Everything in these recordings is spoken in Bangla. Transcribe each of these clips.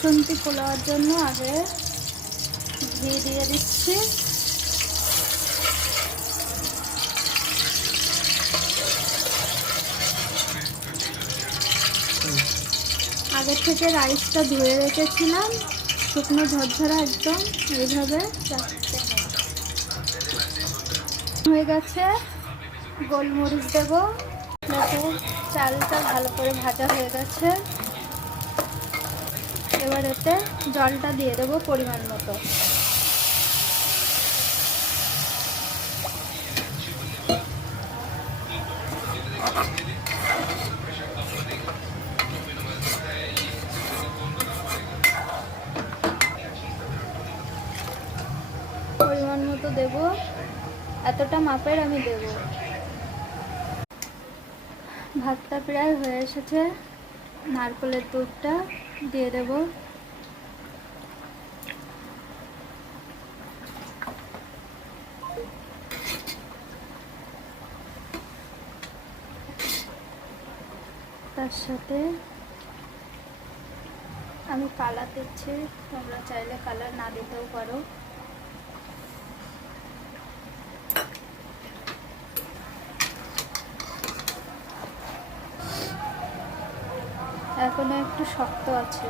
বাসন্তী পোলাওয়ার জন্য আগে ঘি দিয়ে দিচ্ছি। আগে থেকে রাইসটা ধুয়ে রেখেছিলাম, শুকনো ঝরঝরা একদম এইভাবে হয়ে গেছে। গোলমরিচ দেব। দেখো চালটা ভালো করে ভাজা হয়ে গেছে। এবার এতে জলটা দিয়ে দেবো পরিমাণ মতো। পরিমাণ মতো দেব, এতটা মাপের আমি দেব। ভাতটা প্রায় হয়ে এসেছে। নারকেলের দুধটা দিয়ে দেব। তার সাথে আমি কালার দিচ্ছি, তোমরা চাইলে কালার না দিতেও পারো। এখনো একটু শক্ত আছে,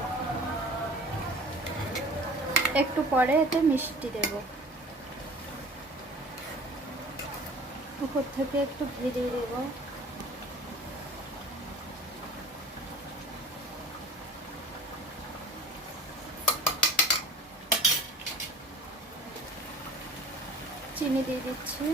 একটু পরে এতে মিষ্টি দেব। উপর থেকে একটু ঘি দিয়ে দেব। চিনি দিয়ে দিচ্ছি।